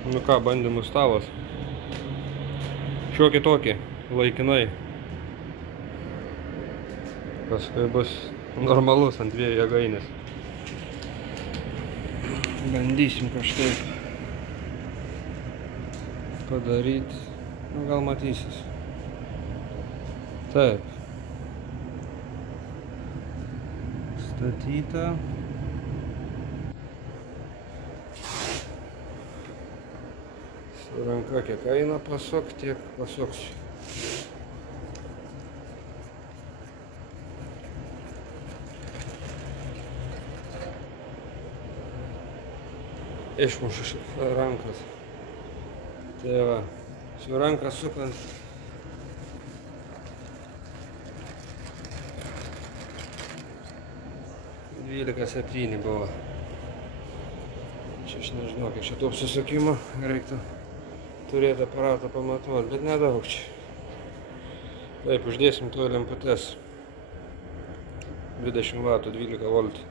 Nu ką, bandymų stalas. Šiokį tokį, laikinai. Paskui bus normalus ant 2 jėgainės. Bandysim kažkaip padaryti. Nu, gal matysis. Taip. Statyta. Su ranka kiek eina pasuk, tiek pasuksiu. Išmušu rankas. Tai va, su ranką sukant. Dvylika 7 buvo. Čia aš nežinau, kiek šitų apsisukimų reiktų turėti aparatą pamatuoti, bet nedaug čia. Taip, uždėsim tuo lemputes. 20 W, 12 V.